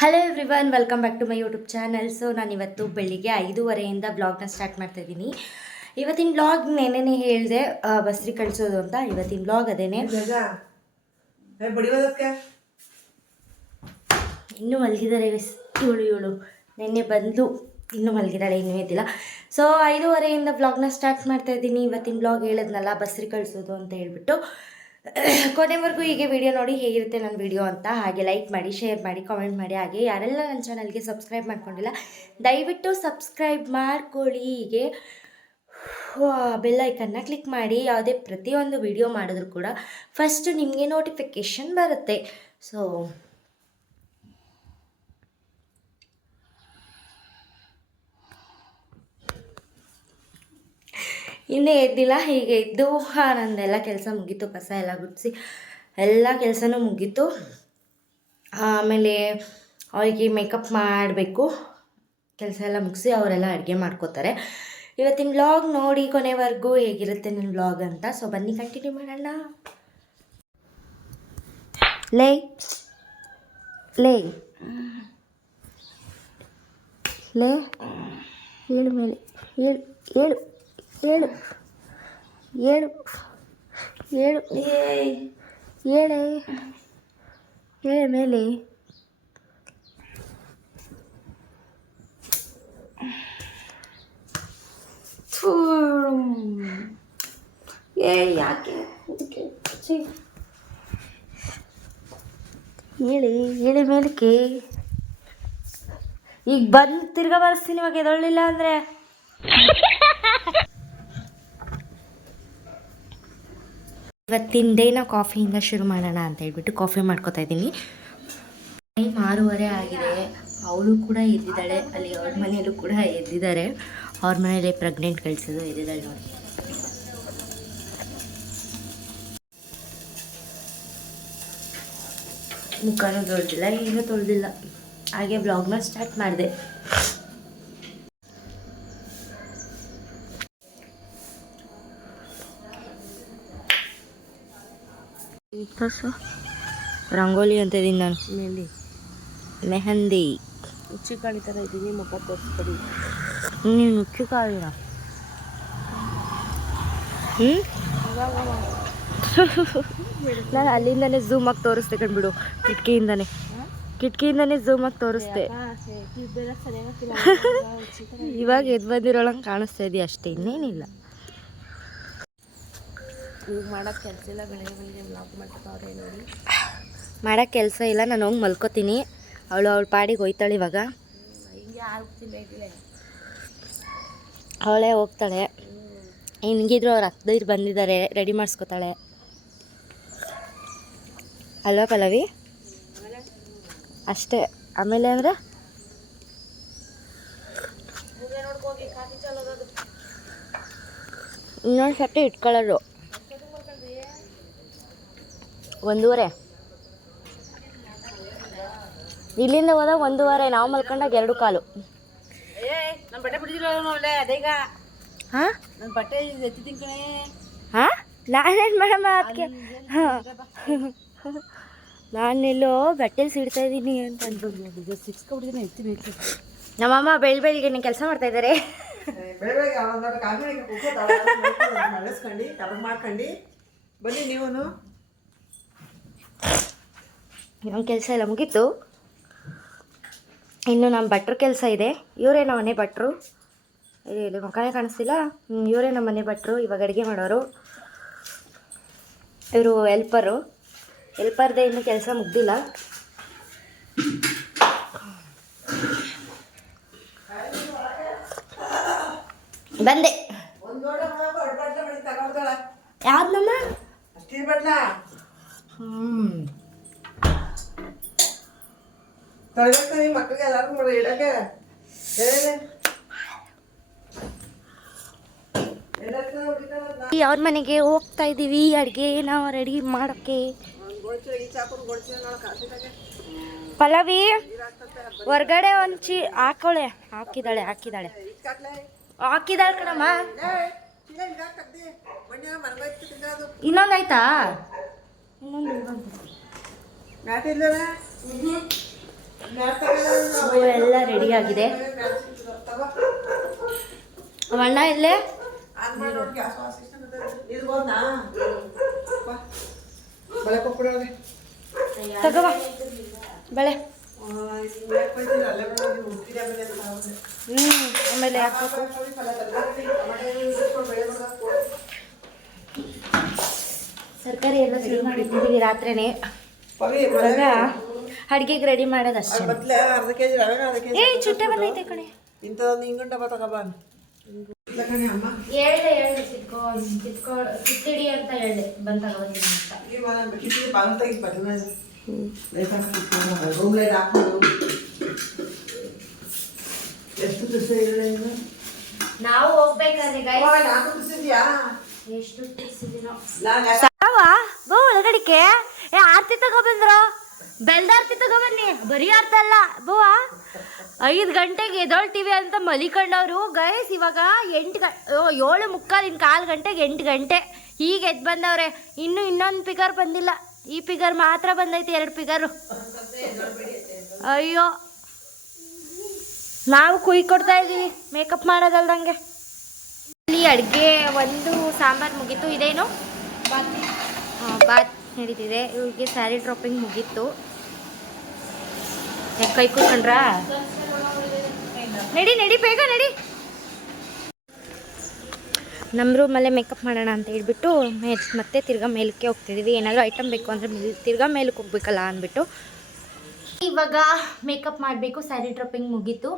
Hello everyone, welcome back to my YouTube channel. So ನಾನು ಇವತ್ತು ಬೆಳಿಗ್ಗೆ 5:30 ವ್ಲಾಗ್ನ ಸ್ಟಾರ್ಟ್ ಮಾಡ್ತಾಯಿದ್ದೀನಿ. ಇವತ್ತಿನ ವ್ಲಾಗ್ ನೆನ್ನೆ ಹೇಳಿದೆ ಬಸ್ರಿ ಕಳಿಸೋದು ಅಂತ. ಇವತ್ತಿನ ವ್ಲಾಗ್ ಅದೇನೆ. ಇನ್ನೂ ಮಲಗಿದ್ದಾರೆ ಇವಳು ನೆನ್ನೆ ಬಂದು ಇನ್ನೂ ಮಲಗಿದ್ದಾಳೆ, ಇನ್ನೂ ಎದ್ದಿಲ್ಲ. ಸೊ 5:30 ವ್ಲಾಗ್ನ ಸ್ಟಾರ್ಟ್ ಮಾಡ್ತಾಯಿದ್ದೀನಿ. ಇವತ್ತಿನ ವ್ಲಾಗ್ ಹೇಳಿದ್ನಲ್ಲ ಬಸ್ರಿ ಕಳಿಸೋದು ಅಂತ ಹೇಳ್ಬಿಟ್ಟು. ಕೊನೆವರೆಗೂ ಹೀಗೆ ವಿಡಿಯೋ ನೋಡಿ ಹೇಗಿರುತ್ತೆ ನನ್ನ ವಿಡಿಯೋ ಅಂತ. ಹಾಗೆ ಲೈಕ್ ಮಾಡಿ, ಶೇರ್ ಮಾಡಿ, ಕಾಮೆಂಟ್ ಮಾಡಿ. ಹಾಗೆ ಯಾರೆಲ್ಲ ನನ್ನ ಚಾನಲ್ಗೆ ಸಬ್ಸ್ಕ್ರೈಬ್ ಮಾಡ್ಕೊಂಡಿಲ್ಲ ದಯವಿಟ್ಟು ಸಬ್ಸ್ಕ್ರೈಬ್ ಮಾಡ್ಕೊಳ್ಳಿ. ಹೀಗೆ ಬೆಲ್ ಐಕನ್ನ ಕ್ಲಿಕ್ ಮಾಡಿ. ಯಾವುದೇ ಪ್ರತಿಯೊಂದು ವಿಡಿಯೋ ಮಾಡಿದ್ರು ಕೂಡ ಫಸ್ಟ್ ನಿಮಗೆ ನೋಟಿಫಿಕೇಷನ್ ಬರುತ್ತೆ. ಸೊ ಇನ್ನೇ ಎದ್ದಿಲ್ಲ. ಹೀಗೆ ಇದ್ದು ನಂದೆಲ್ಲ ಕೆಲಸ ಮುಗೀತು. ಕಸ ಎಲ್ಲ ಗುಡಿಸಿ ಎಲ್ಲ ಕೆಲಸನೂ ಮುಗೀತು. ಆಮೇಲೆ ಅವರಿಗೆ ಮೇಕಪ್ ಮಾಡಬೇಕು. ಕೆಲಸ ಎಲ್ಲ ಮುಗಿಸಿ ಅವರೆಲ್ಲ ಅಡುಗೆ ಮಾಡ್ಕೋತಾರೆ. ಇವತ್ತಿನ ವ್ಲಾಗ್ ನೋಡಿ ಕೊನೆವರೆಗೂ ಹೇಗಿರುತ್ತೆ ನನ್ನ ವ್ಲಾಗ್ ಅಂತ. ಸೊ ಬನ್ನಿ ಕಂಟಿನ್ಯೂ ಮಾಡೋಣ. ಲೇ ಲೇ ಲೇ ಹೇಳು ಮೇಲೆ ಹೇಳು ಹೇಳು ಹೇಳು ಹೇಳು ಹೇಳು ಹೇಳೆ ಹೇಳ ಮೇಲೆ ಯಾಕೆ ಹೇಳಿ ಹೇಳಿ ಮೇಲಕ್ಕೆ. ಈಗ ಬಂದು ತಿರ್ಗಾ ಬರ್ಸ್ತೀನಿ ಇವಾಗ ಎದೊಳ್ಳಿಲ್ಲ ಅಂದರೆ. ಇವತ್ತಿನ ಡೇನ ಕಾಫಿಯಿಂದ ಶುರು ಮಾಡೋಣ ಅಂತ ಹೇಳ್ಬಿಟ್ಟು ಕಾಫಿ ಮಾಡ್ಕೊತಾ ಇದ್ದೀನಿ. ಟೈಮ್ 6:30 ಆಗಿದೆ. ಅವಳು ಕೂಡ ಎದ್ದಿದ್ದಾಳೆ. ಅಲ್ಲಿ ಅವ್ರ ಮನೆಯಲ್ಲೂ ಕೂಡ ಎದ್ದಿದ್ದಾರೆ. ಅವ್ರ ಮನೇಲಿ ಪ್ರೆಗ್ನೆಂಟ್ ಕಳಿಸೋದು ಎದ್ದಿದ್ದಾಳೆ ನೋಡಿ. ಮುಖನೂ ತೊಳೆದಿಲ್ಲ, ಏನೂ ತೊಳೆದಿಲ್ಲ. ಹಾಗೆ ಬ್ಲಾಗ್ನ ಸ್ಟಾರ್ಟ್ ಮಾಡಿದೆ. ರಂಗೋಲಿ ಅಂತ ಇದ್ದೀನಿ ನಾನು. ಮೆಹಂದಿ ಉಚ್ಚಿ ಕಾಳಿ ಥರ ಇದ್ದೀನಿ. ಮುಖ ತೋರಿಸ್ಕೊಡಿ. ನೀನು ಉಚ್ಚಿ ಕಾಳಿನ ನಾನು ಅಲ್ಲಿಂದನೇ ಝೂಮಾಗಿ ತೋರಿಸ್ದೆ ಕಂಡ್ಬಿಡು. ಕಿಟಕಿಯಿಂದನೇ ಝೂಮಾಗಿ ತೋರಿಸ್ದೆ. ಇವಾಗ ಎದ್ದು ಬಂದಿರೋಳಂಗೆ ಕಾಣಿಸ್ತಾ ಇದೆಯಾ ಅಷ್ಟೇ, ಇನ್ನೇನಿಲ್ಲ. ಈಗ ಮಾಡೋಕ್ಕೆ ಕೆಲಸ ಇಲ್ಲ. ಬೆಳಗ್ಗೆ ವ್ಲಾಗ್ ಮಾಡ್ತಾರೆ ನೋಡಿ. ಮಾಡೋಕ್ಕೆ ಕೆಲಸ ಇಲ್ಲ. ನಾನು ಹೋಗಿ ಮಲ್ಕೋತೀನಿ. ಅವಳ ಪಾಡಿಗೆ ಹೋಯ್ತಾಳೆ. ಇವಾಗ ಅವಳೇ ಹೋಗ್ತಾಳೆ. ಹಿಂಗಿದ್ರು ಅವ್ರು ಅಕ್ಕದವ್ರು ಬಂದಿದ್ದಾರೆ, ರೆಡಿ ಮಾಡಿಸ್ಕೊತಾಳೆ ಅಲ್ವಾ ಪಲ್ಲವಿ? ಅಷ್ಟೇ. ಆಮೇಲೆ ಅಂದರೆ ಇನ್ನೊಂದು ಸರ್ತಿ ಇಟ್ಕೊಳ್ಳೋದು. 1:30 ಇಲ್ಲಿಂದ ಹೋದಾಗ 1:30. ನಾವು ಮಲ್ಕೊಂಡಾಗ 2:15. ಹಾಂ ನನ್ನ ಬಟ್ಟೆ ಎತ್ತಿದ್ದೀನಿ ಕಣೆ. ಹಾಂ ನಾನೇನು ಮಾಡಮ್ಮ ಅದಕ್ಕೆ. ಹಾಂ ನಾನೆಲ್ಲೋ ಬಟ್ಟೆಲಿ ಸಿಡ್ತಾ ಇದ್ದೀನಿ ಅಂತ ಅಂದ್ಬಿಟ್ಟು ಸಿಕ್ಸ್ಕೊಬಿಡ್ತೀನಿ. ಎತ್ತಿಬೇಕು. ನಮ್ಮಮ್ಮ ಬೆಳಿಗ್ಗೆ ನೀವು ಕೆಲಸ ಮಾಡ್ತಾಯಿದ್ದಾರೆ. ಮಾಡ್ಕೊಂಡು ಬನ್ನಿ ನೀವು. ನಮ್ಮ ಕೆಲಸ ಎಲ್ಲ ಮುಗೀತು. ಇನ್ನು ನಮ್ಮ ಭಟ್ರ ಕೆಲಸ ಇದೆ. ಇವರೇ ನಮ್ಮ ಮನೆ ಭಟ್ರು. ಇಲ್ಲಿ ಮುಖನೇ ಕಾಣಿಸ್ತಿಲ್ಲ. ಇವರೇ ನಮ್ಮ ಮನೆ ಭಟ್ರು. ಇವಾಗ ಅಡುಗೆ ಮಾಡೋರು. ಇವರು ಹೆಲ್ಪರ್ದೇ ಇನ್ನೂ ಕೆಲಸ ಮುಗ್ದಿಲ್ಲ. ಬಂದೆ. ಯಾವ್ದಮ್ಮ? ಮಕ್ಕಳಿಗೆ ಎಲ್ಲರಿಗೂ ಇಡಕ್ಕೆ ಅವ್ರ ಮನೆಗೆ ಹೋಗ್ತಾ ಇದ್ದೀವಿ. ಅಡುಗೆ ನಾವು ರೆಡಿ ಮಾಡೋಕ್ಕೆ. ಪಲ್ಲವಿ ಹೊರ್ಗಡೆ ಒಂದು ಹಾಕಿದಾಳೆ ಕಣಮ್ಮ. ಇನ್ನೊಂದಾಯ್ತಾ? ಸೊ ಎಲ್ಲ ರೆಡಿಯಾಗಿದೆ. ಅಣ್ಣ ಇಲ್ಲೇ ತಗೋಬಾ ಬಳೆ. ಆಮೇಲೆ ಹಾಕ್ಬೇಕು. ತರಕಾರಿ ಎಲ್ಲ ಸಿಡಿ ಮಾಡಿಟ್ಟಿದ್ದೀವಿ ರಾತ್ರಿನೇ. ಇವಾಗ ಅಡುಗೆಗೆ ರೆಡಿ ಮಾಡೋದು ಅಷ್ಟೇ. ಅರ್ಧ ಕೆಜಿ ರವೆ, ಅರ್ಧ ಕೆಜಿ ಏ ಚುಟ್ಟೆ ಬಂದೈತೆ ಕಣೆ. ಇಂಥದೊಂದು ಹಿಂಗಂಟ ಬತ್ತಕಬ ಹೇಳ್ದೆ ಕಿತ್ತಿಡಿ ಅಂತ ಹೇಳ್ದೆ ಬಂದಾಗ ನಾವು ಹೋಗ್ಬೇಕಾದ್ರೆ ಎಷ್ಟು ಒಳಗಡಿಕೆ ಆರ್ತಿ ತಗೊಬಂದ್ರು. ಬೆಲ್ದಾರ್ತಿ ತಗೊಬನ್ನಿ, ಬರೀ ಅರ್ಥ ಅಲ್ಲ ಬವ್ವ. 5 ಗಂಟೆಗೆ ಎದೊಳ್ತೀವಿ ಅಂತ ಮಲಿಕೊಂಡವ್ರು ಗೈಸ್. ಇವಾಗ 7:45 ಇನ್ನು 1/4 ಗಂಟೆಗೆ 8 ಗಂಟೆ ಈಗ ಎದ್ದು ಬಂದವ್ರೆ. ಇನ್ನೊಂದು ಪಿಗರ್ ಬಂದಿಲ್ಲ. ಈ ಪಿಗರ್ ಮಾತ್ರ ಬಂದೈತಿ, 2 ಪಿಗರು. ಅಯ್ಯೋ, ನಾವು ಕೊಡ್ತಾ ಇದ್ದೀವಿ ಮೇಕಪ್ ಮಾಡೋದಲ್ದಂಗೆ. ಇಲ್ಲಿ ಅಡುಗೆ ಒಂದು ಸಾಂಬಾರು ಮುಗೀತು. ಇದೇನು ಬಾತ್ ನಡೀತಿದೆ. ಇವ್ರಿಗೆ ಸ್ಯಾರಿ ಡ್ರಾಪಿಂಗ್ ಮುಗೀತು. ಕೈ ಕೂತ್ಕೊಂಡ್ರಾ? ನಡಿ ಬೇಗ ನಡಿ. ನಮ್ಮ ರೂಮಲ್ಲೇ ಮೇಕಪ್ ಮಾಡೋಣ ಅಂತ ಹೇಳ್ಬಿಟ್ಟು ಮತ್ತೆ ತಿರ್ಗಾ ಮೇಲಕ್ಕೆ ಹೋಗ್ತಿದ್ದೀವಿ. ಏನಾದರೂ ಐಟಮ್ ಬೇಕು ಅಂದರೆ ತಿರ್ಗಾ ಮೇಲಕ್ಕೆ ಹೋಗ್ಬೇಕಲ್ಲ ಅಂದ್ಬಿಟ್ಟು ಇವಾಗ ಮೇಕಪ್ ಮಾಡಬೇಕು. ಸ್ಯಾರಿ ಡ್ರಾಪಿಂಗ್ ಮುಗೀತು.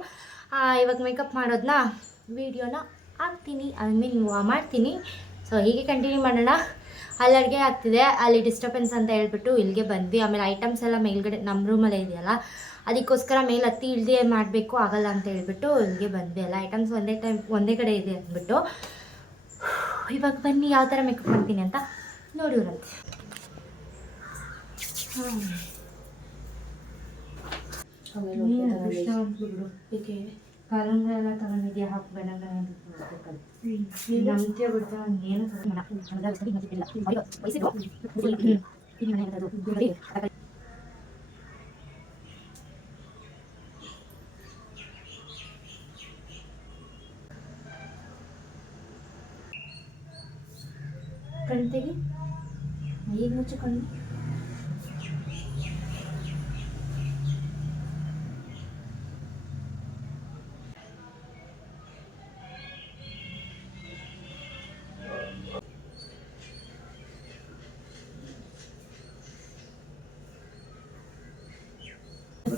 ಇವಾಗ ಮೇಕಪ್ ಮಾಡೋದನ್ನ ವೀಡಿಯೋನ ಹಾಕ್ತೀನಿ, ಮಾಡ್ತೀನಿ. ಸೊ ಹೀಗೆ ಕಂಟಿನ್ಯೂ ಮಾಡೋಣ. ಅಲ್ಲಿ ಅಡುಗೆ ಆಗ್ತಿದೆ, ಅಲ್ಲಿ ಡಿಸ್ಟರ್ಬೆನ್ಸ್ ಅಂತ ಹೇಳ್ಬಿಟ್ಟು ಇಲ್ಲಿಗೆ ಬಂದ್ವಿ. ಆಮೇಲೆ ಐಟಮ್ಸ್ ಎಲ್ಲ ಮೇಲ್ಗಡೆ ನಮ್ಮ ರೂಮಲ್ಲೇ ಇದೆಯಲ್ಲ, ಅದಕ್ಕೋಸ್ಕರ ಮೇಲೆ ಹತ್ತಿ ಇಳ್ದೆ ಮಾಡಬೇಕು ಆಗಲ್ಲ ಅಂತ ಹೇಳ್ಬಿಟ್ಟು ಇಲ್ಲಿಗೆ ಬಂದ್ವಿ. ಎಲ್ಲ ಐಟಮ್ಸ್ ಒಂದೇ ಕಡೆ ಇದೆ ಅಂದ್ಬಿಟ್ಟು ಇವಾಗ ಬನ್ನಿ ಯಾವ ಥರ ಮೇಕಪ್ ಮಾಡ್ತೀನಿ ಅಂತ ನೋಡಿವ್ರಂತೆ. ಕಾಲಂಗ್ರ ಎಲ್ಲ ತಗೊಂಡಿದ್ಯಾ? ಹಾಕ್ಬೇಡ ನಂಬ್ತೀಯ ಬಿಡ್ತಾ ಏನು ಕಣ್ತೆಗಿ ಈಗ ಮುಚ್ಚು ಕಣ್ಣು.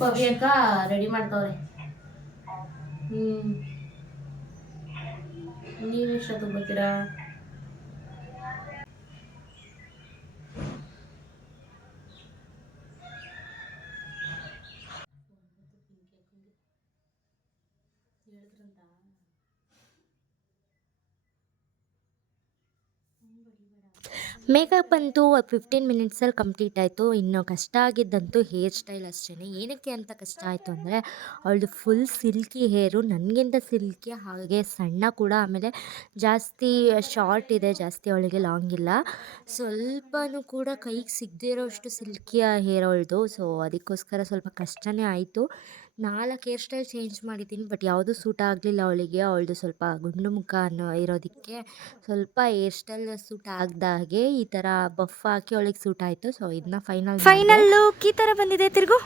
ಭವ್ಯಕ್ಕ ರೆಡಿ ಮಾಡ್ತಾವ್ರೆ. ನೀವು ಎಷ್ಟೊತ್ತಿಗೆ ಬರ್ತೀರಾ? ಮೇಕಪ್ ಅಂತೂ 15 ಮಿನಿಟ್ಸಲ್ಲಿ ಕಂಪ್ಲೀಟ್ ಆಯಿತು. ಇನ್ನು ಕಷ್ಟ ಆಗಿದ್ದಂತೂ ಹೇರ್ ಸ್ಟೈಲ್ ಅಷ್ಟೇ. ಏನಕ್ಕೆ ಅಂತ ಕಷ್ಟ ಆಯಿತು ಅಂದರೆ ಅವಳದು ಫುಲ್ ಸಿಲ್ಕಿ ಹೇರು, ನನಗಿಂತ ಸಿಲ್ಕಿ, ಹಾಗೆ ಸಣ್ಣ ಕೂಡ. ಆಮೇಲೆ ಜಾಸ್ತಿ ಶಾರ್ಟ್ ಇದೆ, ಜಾಸ್ತಿ ಅವಳಿಗೆ ಲಾಂಗ್ ಇಲ್ಲ. ಸ್ವಲ್ಪನೂ ಕೂಡ ಕೈಗೆ ಸಿಗದೇ ಇರೋಷ್ಟು ಸಿಲ್ಕಿಯ ಹೇರ್ ಅವಳದು. ಸೊ ಅದಕ್ಕೋಸ್ಕರ ಸ್ವಲ್ಪ ಕಷ್ಟನೇ ಆಯಿತು. 4 ಹೇರ್ ಸ್ಟೈಲ್ ಚೇಂಜ್ ಮಾಡಿದ್ದೀನಿ, ಬಟ್ ಯಾವುದೂ ಸೂಟ್ ಆಗಲಿಲ್ಲ ಅವಳಿಗೆ. ಅವಳದು ಸ್ವಲ್ಪ ಗುಂಡು ಮುಖ ಇರೋದಕ್ಕೆ ಸ್ವಲ್ಪ ಹೇರ್ ಸ್ಟೈಲ್ ಸೂಟ್ ಆಗದಾಗೆ ಈ ಥರ ಬಫ್ ಹಾಕಿ ಅವಳಿಗೆ ಸೂಟ್ ಆಯಿತು. ಸೊ ಇದನ್ನ ಫೈನಲ್ ಲುಕ್ ಈ ಥರ ಬಂದಿದೆ. ತಿರುಗು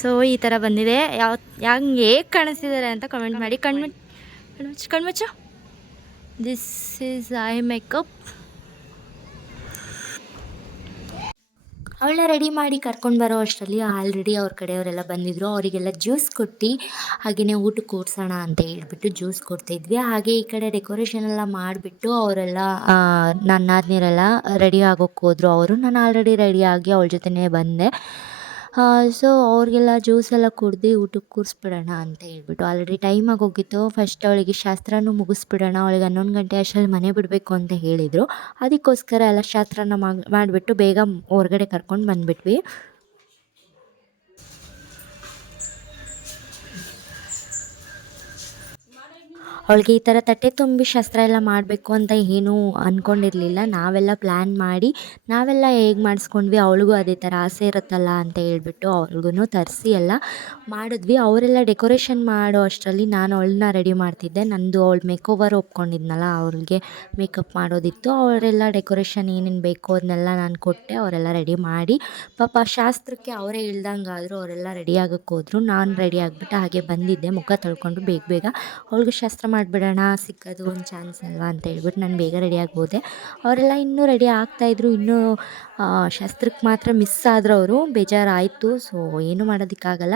ಸೊ ಈ ಥರ ಬಂದಿದೆ. ಹೇಗೆ ಕಾಣಿಸ್ತಿದ್ದಾರೆ ಅಂತ ಕಮೆಂಟ್ ಮಾಡಿ. ಕಣ್ಮುಚ್ಚು. This is eye makeup. ಅವಳನ್ನ ರೆಡಿ ಮಾಡಿ ಕರ್ಕೊಂಡು ಬರೋ ಅಷ್ಟರಲ್ಲಿ ಆಲ್ರೆಡಿ ಅವ್ರ ಕಡೆಯವರೆಲ್ಲ ಬಂದಿದ್ದರು. ಅವರಿಗೆಲ್ಲ ಜ್ಯೂಸ್ ಕೊಟ್ಟು ಹಾಗೆಯೇ ಊಟಕ್ಕೆ ಕೂರಿಸೋಣ ಅಂತ ಹೇಳ್ಬಿಟ್ಟು ಜ್ಯೂಸ್ ಕೊಡ್ತಾಯಿದ್ವಿ. ಹಾಗೆ ಈ ಕಡೆ ಡೆಕೋರೇಷನ್ ಎಲ್ಲ ಮಾಡಿಬಿಟ್ಟು ಅವರೆಲ್ಲ ನನ್ನ ನಾದಿನಿಯರೆಲ್ಲ ರೆಡಿ ಆಗೋಕ್ಕೆ ಹೋದರು. ನಾನು ಆಲ್ರೆಡಿ ರೆಡಿಯಾಗಿ ಅವಳ ಜೊತೆನೇ ಬಂದೆ. ಸೊ ಅವ್ರಿಗೆಲ್ಲ ಜ್ಯೂಸ್ ಎಲ್ಲ ಕುಡ್ದು ಊಟಕ್ಕೆ ಕೂರಿಸ್ಬಿಡೋಣ ಅಂತ ಹೇಳ್ಬಿಟ್ಟು ಆಲ್ರೆಡಿ ಟೈಮ್ ಆಗೋಗಿತ್ತು. ಫಸ್ಟ್ ಅವಳಿಗೆ ಶಾಸ್ತ್ರನೂ ಮುಗಿಸ್ಬಿಡೋಣ, ಅವಳಿಗೆ 11 ಗಂಟೆ ಅಷ್ಟರಲ್ಲಿ ಮನೆ ಬಿಡಬೇಕು ಅಂತ ಹೇಳಿದರು. ಅದಕ್ಕೋಸ್ಕರ ಎಲ್ಲ ಶಾಸ್ತ್ರನ ಮಾಡಿಬಿಟ್ಟು ಬೇಗ ಹೊರಗಡೆ ಕರ್ಕೊಂಡು ಬಂದುಬಿಟ್ವಿ. ಅವಳಿಗೆ ಈ ಥರ ತಟ್ಟೆ ತುಂಬಿ ಶಾಸ್ತ್ರ ಎಲ್ಲ ಮಾಡಬೇಕು ಅಂತ ಏನೂ ಅಂದ್ಕೊಂಡಿರಲಿಲ್ಲ. ನಾವೆಲ್ಲ ಪ್ಲ್ಯಾನ್ ಮಾಡಿ ನಾವೆಲ್ಲ ಹೇಗೆ ಮಾಡಿಸ್ಕೊಂಡ್ವಿ, ಅವಳಿಗೂ ಅದೇ ಥರ ಆಸೆ ಇರುತ್ತಲ್ಲ ಅಂತ ಹೇಳ್ಬಿಟ್ಟು ಅವ್ಳಿಗೂ ತರಿಸಿ ಎಲ್ಲ ಮಾಡಿದ್ವಿ. ಅವರೆಲ್ಲ ಡೆಕೋರೇಷನ್ ಮಾಡೋ ಅಷ್ಟರಲ್ಲಿ ನಾನು ಅವಳನ್ನ ರೆಡಿ ಮಾಡ್ತಿದ್ದೆ. ನಂದು ಅವಳು ಮೇಕೋವರ್ ಒಪ್ಕೊಂಡಿದ್ನಲ್ಲ, ಅವ್ಳಿಗೆ ಮೇಕಪ್ ಮಾಡೋದಿತ್ತು. ಅವರೆಲ್ಲ ಡೆಕೋರೇಷನ್ ಏನೇನು ಬೇಕೋ ಅದನ್ನೆಲ್ಲ ನಾನು ಕೊಟ್ಟೆ. ಅವರೆಲ್ಲ ರೆಡಿ ಮಾಡಿ ಪಾಪ ಶಾಸ್ತ್ರಕ್ಕೆ ಅವರೇ ಇಳ್ದಂಗಾದರು. ಅವರೆಲ್ಲ ರೆಡಿ ಆಗೋಕ್ಕೆ ಹೋದರು. ನಾನು ರೆಡಿ ಆಗಿಬಿಟ್ಟು ಹಾಗೆ ಬಂದಿದ್ದೆ, ಮುಖ ತೊಳ್ಕೊಂಡು ಬೇಗ ಅವ್ಳಿಗೆ ಶಾಸ್ತ್ರ ಮಾಡಿಬಿಡೋಣ, ಸಿಕ್ಕೋದು ಒಂದು ಚಾನ್ಸ್ ಅಲ್ವಾ ಅಂತ ಹೇಳ್ಬಿಟ್ಟು ನಾನು ಬೇಗ ರೆಡಿಯಾಗಿ ಹೋದೆ. ಅವರೆಲ್ಲ ಇನ್ನೂ ರೆಡಿ ಆಗ್ತಾಯಿದ್ರು. ಇನ್ನೂ ಶಾಸ್ತ್ರಕ್ಕೆ ಮಾತ್ರ ಮಿಸ್ ಆದರು ಅವರು. ಬೇಜಾರಾಯಿತು. ಸೊ ಏನು ಮಾಡೋದಕ್ಕಾಗಲ್ಲ.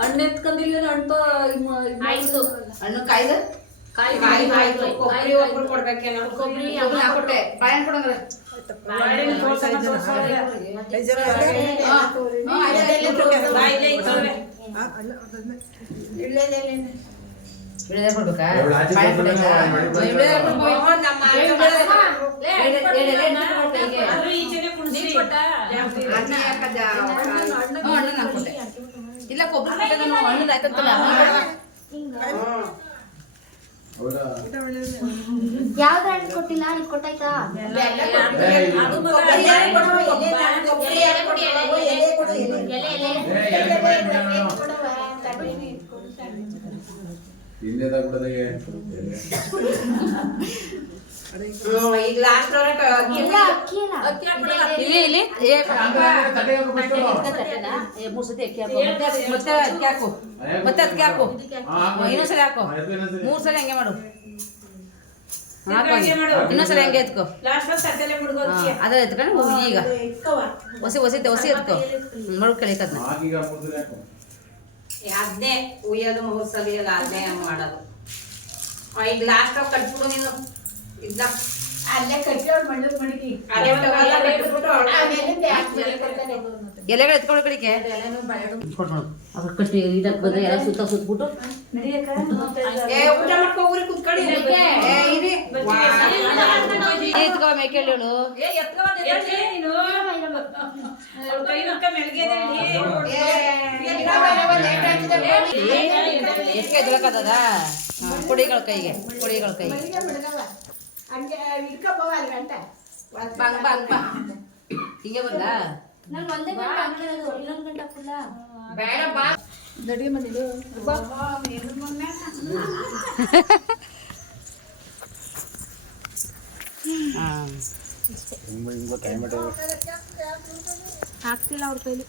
ಹಣ್ಣು ಎತ್ಕೊಂಡಿಲ್ಲ ಹಣ್ಣು ಆಯ್ತು. ಹಣ್ಣು ಕಾಯ್ದು ಕೊಬ್ಬರಿ ಒಬ್ಬರು ಕೊಡ್ಬೇಕೇನೋ. ಕೊಬ್ಬರಿ ಹಾಕೊಟ್ಟೆ ಬಾಳೆಹಣ್ಣು ಕೊಡಂಗ್ರ. ಇಲ್ಲ ಕೊಬ್ಬರಿ ಹಣ್ಣು ಆಯ್ತಲ್ಲ. ಯಾವ್ದು ಹಣ್ಣು ಕೊಟ್ಟಿಲ್ಲ, ಇದು ಕೊಟ್ಟಾಯ್ತಾ? ಮತ್ತೆ ಅದಕ್ಕೆ ಹಾಕು, ಇನ್ನೊಂದ್ಸಲ ಹಾಕು, 3 ಸಲ ಹಂಗೆ ಮಾಡು. ಇನ್ನೊಂದ್ಸಲ ಹಂಗೆ ಎತ್ಕೋ, ಅದ ಎತ್ಕೊಂಡು ಹೋಗಿ. ಈಗ ಹೊಸಿ ಎತ್ಕೋ, ಮರು ಕಲಿಕದ್ನ ಅದನ್ನೇ ಉಯ್ಯೋದು 3 ಸಲ ಅದನ್ನೇ ಮಾಡೋದು. ಈಗ ಲಾಸ್ಟ್ ಕಟ್ಬಿಡು ನೀನು. ಇಲ್ಲ ಅಲ್ಲೇ ಕಟ್ಟಿ ಮಡಿಕೆ ಎಲೆಗಳು ಎತ್ಕೊಂಡು ಕಡಿಕೆ ಅದ್ರ ಕಟ್ಟಿ ಇದಕ್ಕೆ ಬಂದ್ರೆ ಎಲ್ಲ ಸುತ್ತಬಿಟ್ಟು ಊಟ ಮಾಡ್ಕೋಗ್ರಿ ಕುತ್ಕೊಳ್ಳಿ. ಎತ್ಕೋ ಮೇಕೆಳು ಎತ್ಕೆ ಜೊಳಕದ ಕುಡಿಗಳ ಕೈಗೆ ಹಿಂಗೆ ಬಂದ ಬೇಡ ಬಾ ನಡಿಗೆ ಬಂದಿದ್ದು ಆಗ್ತಿಲ್ಲ ಅವ್ರ ಕೈಲಿ.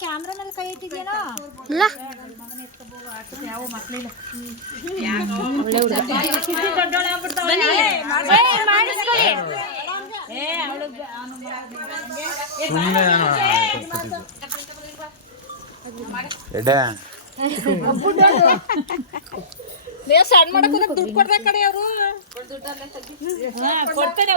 ಕ್ಯಾಮ್ರಾನಲ್ಲಿ ಕೈ ಇಟ್ಟಿದ್ಯೇನೋ ಯಾವ ಮಕ್ಕಳಿಲ್ಲ. ಸಣ್ಣ ಮಾಡಕ್ ದುಡ್ಡು ಕೊಡ್ಬೇಕು ಕಡೆ ಅವರು ಕೊಡ್ತಾನೆ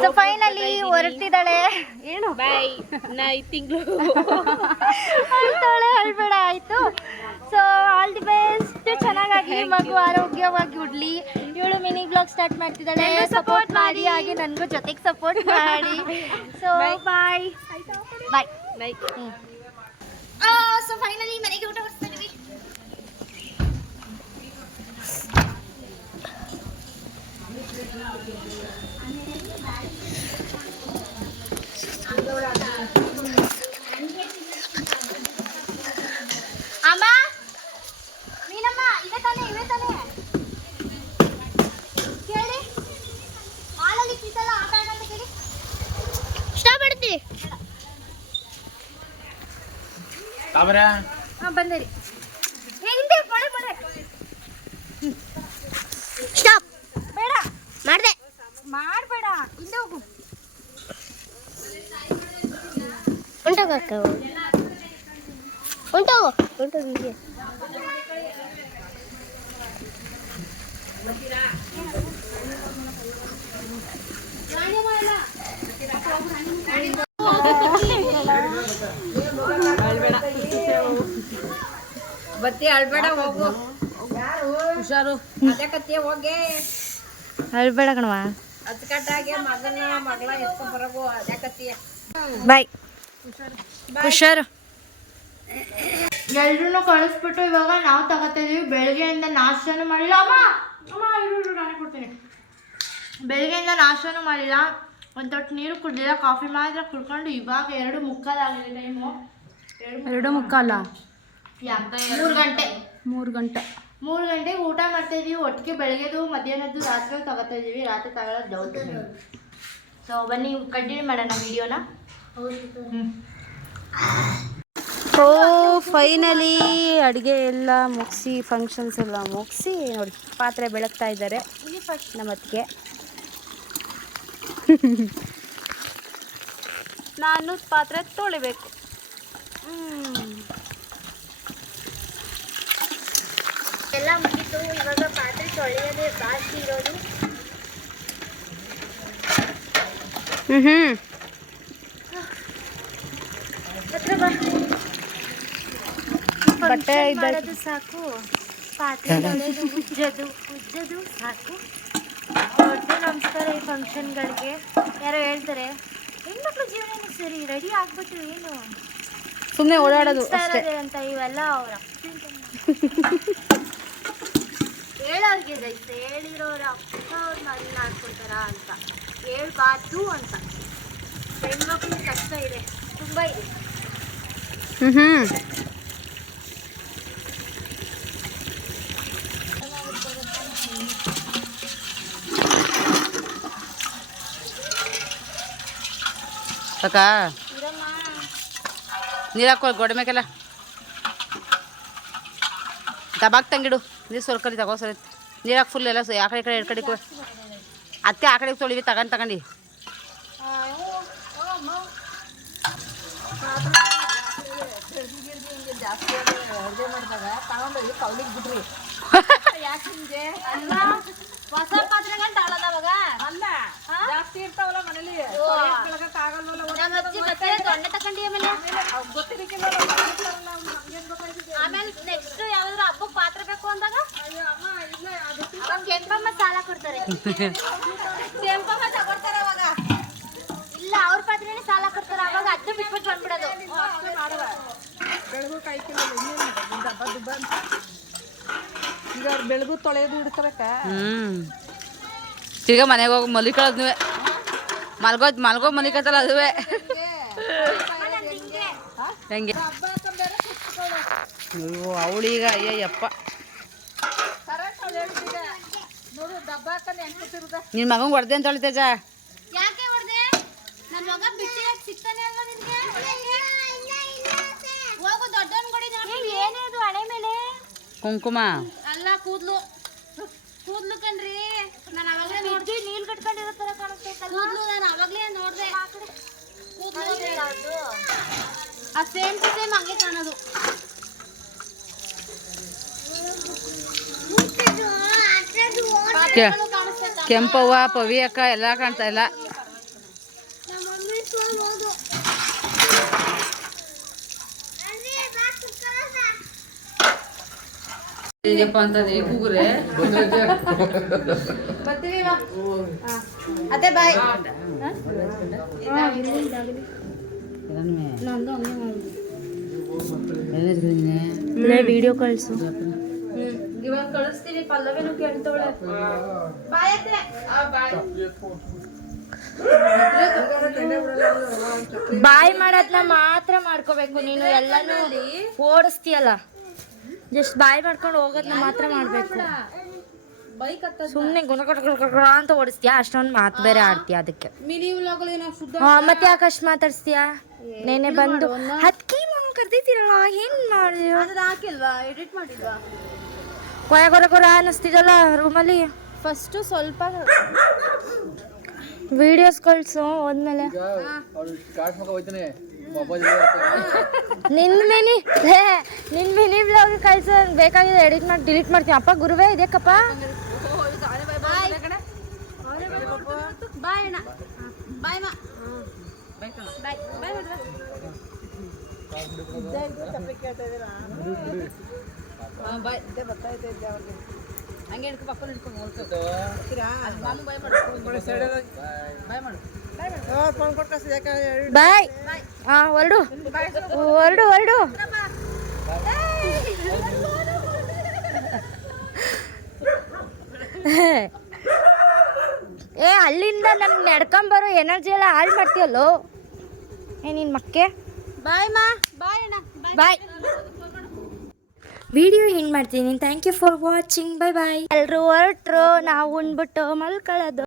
ಸೊ ಫೈನಲಿ ಹೊರಟಿದ್ದಾಳೆ. ಏನು ಬಾಯ್ ನಾ ಈ ತಿಂಗಳು ಅಳ್ಬೇಡ ಆಯ್ತು. ಸೊ ಆಲ್ ದಿ ಬೆಸ್ಟ್, ಚೆನ್ನಾಗಿ ಮಗು ಆರೋಗ್ಯವಾಗಿ ಉಡ್ಲಿ. ಇವಳು ಮಿನಿ ಬ್ಲಾಗ್ ಸ್ಟಾರ್ಟ್ ಮಾಡ್ತಿದ್ದಾಳೆ. ಸಪೋರ್ಟ್ ಮಾಡಿ, ಹಾಗೆ ನನಗೂ ಜೊತೆಗೆ ಸಪೋರ್ಟ್ ಮಾಡಿ. ಸೊ ಬಾಯ್ ಬಾಯ್ ಬಾಯ್. ಸೊ ಫೈನಲಿ ಮನೆಗೆ ಊಟ ಹೊಡ್ತಾ ಇದೀವಿ. ನಂದೇ ತಾನೇ ಇವೇ ತಾನೇ ಕೇಳಿ ಹಾಲಲ್ಲಿ ಕಿತ್ತಲ್ಲ ಆಟ ಆಡಂತ ಕೇಳಿ ಸ್ಟಾಪ್ ಬಿಡ್ತಿ ಹಾಂ ಬಂದಿರಿ ಹಿಂದೆ ಬಳೆ ಬಳೆ ಸ್ಟಾಪ್ ಬೇಡ ಮಾಡಿದೆ ಮಾಡಬೇಡ ಹಿಂದೆ ಹೋಗು ಉಂಟೋಗಕ್ಕ ಉಂಟೋಗು ಉಂಟೋಗಿ ಬತ್ತಿ ಅಳ್ಬೇಡ ಹೋಗು ಹುಷಾರು ಅದೇ ಕತ್ತಿ ಹೋಗಿ ಅಳ್ಬೇಡ ಕಣವ. ಅಚ್ಚುಕಟ್ಟಾಗಿ ಮಗಳ ಎತ್ಕೊಂಡ್ ಬರಗು ಅದೇ ಕತ್ತಿ ಬಾಯ್ ಹುಷಾರು. ಎಲ್ರೂ ಕಳಿಸ್ಬಿಟ್ಟು ಇವಾಗ ನಾವು ತಗೋತಾ ಇದೀವಿ. ಬೆಳಗ್ಗೆಯಿಂದ ನಾಷ್ಟನೂ ಮಾಡಿಲ್ಲ. ಅಮ್ಮ ಅಮ್ಮ ಇರು ನಾನೇ ಕೊಡ್ತೀನಿ. ಬೆಳಗ್ಗೆಯಿಂದ ನಾಷ್ಟನೂ ಮಾಡಿಲ್ಲ, ಒಂದು ತೊಟ್ಟು ನೀರು ಕುಡಿದಿಲ್ಲ, ಕಾಫಿ ಮಾತ್ರ ಕುಡ್ಕೊಂಡು ಇವಾಗ 2:45 ಆಗಿದೆ ಟೈಮು. 2:45 3 ಗಂಟೆ 3 ಗಂಟೆ 3 ಗಂಟೆಗೆ ಊಟ ಮಾಡ್ತಾ ಇದೀವಿ. ಒಟ್ಟಿಗೆ ಬೆಳಗ್ಗೆದು ಮಧ್ಯಾಹ್ನದ್ದು ರಾತ್ರಿ ತಗೋತಾ ಇದೀವಿ. ರಾತ್ರಿ ತಗೊಳ್ಳೋದು ಡೌಟ್. ಸೊ ಬನ್ನಿ ಕಂಟಿನ್ಯೂ ಮಾಡೋಣ ವಿಡಿಯೋನ. ಓ ಫೈನಲಿ ಅಡುಗೆ ಎಲ್ಲ ಮುಗಿಸಿ ಫಂಕ್ಷನ್ಸ್ ಎಲ್ಲ ಮುಗಿಸಿ ನೋಡಿ ಪಾತ್ರೆ ಬೆಳಗ್ತಾ ಇದ್ದಾರೆ ನಮ್ಮ ಅತ್ತಿಗೆ. ನಾನು ಪಾತ್ರೆ ತೊಳಿಬೇಕು. ಎಲ್ಲ ಮುಗಿತು. ಇವಾಗ ಪಾತ್ರೆ ತೊಳೆಯೋದೇ ಬಾಕಿ ಇರೋದು. ಬಟ್ಟೆ ಮಾಡೋದು ಸಾಕು, ಪಾತ್ರೆ ತೊಳೆದು ಉಜ್ಜೋದು ಸಾಕು. ದೊಡ್ಡ ನಮಸ್ಕಾರ ಈ ಫಂಕ್ಷನ್ಗಳಿಗೆ. ಯಾರೋ ಹೇಳ್ತಾರೆ ಹೆಣ್ಮಕ್ಳು ಜೀವನ ಸರಿ ರೆಡಿ ಆಗ್ಬಿಟ್ಟು ಏನು ಸುಮ್ಮನೆ ಓಡಾಡೋದು ಅಷ್ಟೇ ಅಂತ. ಇವೆಲ್ಲ ಅವ್ರ ಹೇಳೋರ್ಗೆ ಗೈಸ್, ಹೇಳಿರೋರ ಅಪ್ಪ ಅವ್ರ ಮದುವೆ ಮಾಡ್ಕೊಡ್ತಾರ ಅಂತ ಹೇಳ್ಬಾರ್ದು ಅಂತ. ಹೆಣ್ಮಕ್ಳು ಕಷ್ಟ ಇದೆ, ತುಂಬ ಇದೆ. ಅಕ್ಕ ನೀರು ಹಾಕೋ ಗೋಡೆ ಮೇಕೆಲ್ಲ ದಬಾಕ್ ತಂಗಿಡು. ನೀರು ಸೊರ್ಕರಿ ತಗೋ ಸರಿ. ನೀರು ಹಾಕಿ ಫುಲ್ ಎಲ್ಲ ಆ ಕಡೆ ಈ ಕಡೆ 2 ಕಡೆ ಅದಕ್ಕೆ ಆ ಕಡೆ ತೊಳಿವಿ ತಗೊಂಡು ಜಾಸ್ತಿ ಅಡುಗೆ ಮಾಡಿದಾಗ ತಗೊಂಡೋಗಿ ಕೌಲಿಗೆ ಬಿಡ್ರಿ. ಯಾಕೆ ನಿಮಗೆ ಹೊಸ ಪಾತ್ರೆಗಳು ತಗೊಳ್ಳೋದವಾಗ ಅಲ್ಲ ಜಾಸ್ತಿ ಇರ್ತಾವಲ್ಲ ಮನೇಲಿ ಆಗಲ್ವಲ್ಲ. ನಮ್ಮ ಅಜ್ಜಿ ಮತ್ತೆ ದೊಣ್ಣೆ ತಗೊಂಡಿ ಆಮೇಲೆ ನೆಕ್ಸ್ಟ್ ಯಾವ್ದಾದ್ರು ಹಬ್ಬಕ್ಕೆ ಪಾತ್ರೆ ಬೇಕು ಅಂದಾಗ ಕೆಂಪಮ್ಮ ಸಾಲ ಕೊಡ್ತಾರೆ. ಕೆಂಪಮ್ಮ ತಗೊಡ್ತಾರೆ ಅವಾಗ. ಇಲ್ಲ ಅವ್ರ ಪಾತ್ರೆನೇ ಸಾಲ ಕೊಡ್ತಾರೆ. ಅವಾಗ ಅದು ಬಿಟ್ಬಿಟ್ಟು ಬಂದ್ಬಿಡೋದು. ಬೆಳಗು ಕಾಯ್ತಿಲ್ಲ ದಬ್ಬ ದುಬ್ಬ ಈಗ ಅವ್ರು ಬೆಳಗು ತೊಳೆಯೋದು ಹಿಡ್ಕೊಬೇಕ. ತಿರ್ಗ ಮನೆಗೆ ಹೋಗಿ ಮಲಿಕೊಳ್ಳೋದು ಮಲ್ಗೋ ಮಲಿಕತ್ತಲ್ಲ ಅದುವೇ ಹೆಂಗೆ ಅಯ್ಯೋ ಅವಳೀಗ ಅಯ್ಯಪ್ಪ ನಿನ್ನ ಮಗಂಗೆ ಹೊಡೆದೆ ಅಂತ ಹೇಳಿ ತೇಜ. ಯಾಕೆ ಹೊಡೆದೆ? ನನ್ನ ಮಗ ಬಿಚ್ಚಿ ಸಿಗ್ತಾನೆ ಅಲ್ವಾ ನಿನ್ಗೆ? ಹೋಗು ದೊಡ್ಡವನ್ ಕೊಡಿ. ಏನೇ ಅದು ಹಣೆ ಮೇಲೆ ಕುಂಕುಮ ಅಲ್ಲ ಕೂದ್ಲು ಕಣ್ರಿ. ನಾನು ಅವಾಗಲೇ ನೋಡ್ದೆ ನೀಲ್ ಕಟ್ಕೊಂಡಿರೋ ತರ ಕಾಣಿಸ್ತೈತಲ್ಲ ಕೂದ್ಲು. ನಾನು ಅವಾಗಲೇ ನೋಡ್ದೆ ಕೂದ್ಲು ಆ ಸೇಮ್ ಟು ಸೇಮ್ ಹಂಗೆ ಕಾಣೋದು. ಕೆಂಪವ್ವ ಪವಿ ಅಕ್ಕ ಎಲ್ಲ ಕಾಣ್ತಾ ಇಲ್ಲ. ಹೇಗಪ್ಪ ಅಂತಂದ್ರೆ ಕೂಗ್ರೆ ಅದೇ ಬಾಯ್. ವಿಡಿಯೋ ಕಳಿಸು. ಇವಾಗ ಕಳಿಸ್ತೀನಿ. ಪಲ್ಲವಿನೂ ಕೇಳ್ತಾಳೆ. ಬಾಯ್ ಮಾಡೋದನ್ನ ಮಾತ್ರ ಮಾಡ್ಕೋಬೇಕು ನೀನು. ಎಲ್ಲಾನು ಓಡಿಸ್ತೀಯಲ್ಲ. ಜಸ್ಟ್ ಬಾಯ್ ಮಾಡ್ಕೊಂಡು ಹೋಗೋದನ್ನ ಮಾತ್ರ ಮಾಡಬೇಕು. ಬೈಕ್ ಹತ್ತ ಸುಮ್ಮನೆ ಗುಣ ಅಂತ ಓಡಿಸ್ತೀಯಾ, ಅಷ್ಟೊಂದು ಮಾತು ಬೇರೆ ಆಡ್ತೀಯ ಅದಕ್ಕೆ. ಮಿನಿ ವ್ಲಾಗಲ್ಲಿ ನಾವು ಶುದ್ಧ ಮತ್ತೆ ಯಾಕೆ ಅಷ್ಟು ಮಾತಾಡ್ಸ್ತೀಯಾ? ನೆನೆ ಬಂದು ಹತ್ಕಿ ಮಾವು ಕರ್ದಿದ್ದೀರಲ್ಲ, ಏನು ಮಾಡಿ ಅದನ್ನ ಹಾಕಿಲ್ವಾ, ಎಡಿಟ್ ಮಾಡಿಲ್ವಾ? ಕೊರ ಅನ್ನಿಸ್ತಿದಲ್ಲ ರೂಮಲ್ಲಿ. ಫಸ್ಟು ಸ್ವಲ್ಪ ವಿಡಿಯೋಸ್ ಕಳ್ಸು ಹೋದ್ಮೇಲೆ. ನಿನ್ನ ಮಿನಿ ಬ್ಲಾಗ್ ಕಳ್ಸು, ಬೇಕಾಗಿದೆ ಎಡಿಟ್ ಮಾಡಿ ಡಿಲೀಟ್ ಮಾಡ್ತೀನಿ. ಅಪ್ಪ ಗುರುವೇ ಇದಕ್ಕಪ್ಪ. ಬಾಯ್ ಅಣ್ಣ, ಬಾಯ್ ಮಾ, ಬಾಯ್ ಬಾಯ್ ಮಾಡ್ರ. ಬಾಯ್ ಹಂಗೆ ಹಿಡ್ಕೊ, ಪಕ್ಕನ ಹಿಡ್ಕೊಂಡು ಹೋಗ್ತದೆ. ಮಾಮು ಬಾಯ್ ಮಾಡು, ಬಾಯ್ ಮಾಡು. ಫೋನ್ ಕೊಟ್ಟು ಬಾಯ್. ಹೊರಡು ಹೊರಡು ಹೊರಡು. ಏ ಅಲ್ಲಿಂದ ನನ್ಗೆ ನಡ್ಕೊಂಬರೋ ಎನರ್ಜಿ ಎಲ್ಲ ಹಾಳು ಮಾಡ್ತೀಯಲ್ಲೋ ನಿನ್ನ ಮಕ್ಕೆ. ಬಾಯ್ ಮಾ, ಬಾಯ್ ಅಣ್ಣ, ಬಾಯ್. ವಿಡಿಯೋ ಏನು ಮಾಡ್ತೀನಿ. Thank you for watching. Bye bye. ಎಲ್ಲರೂ ಹೊರಟ್ರು, ನಾವು ಉಣ್ಬಿಟ್ಟು ಮಲ್ಕೊಳ್ಳೋದು.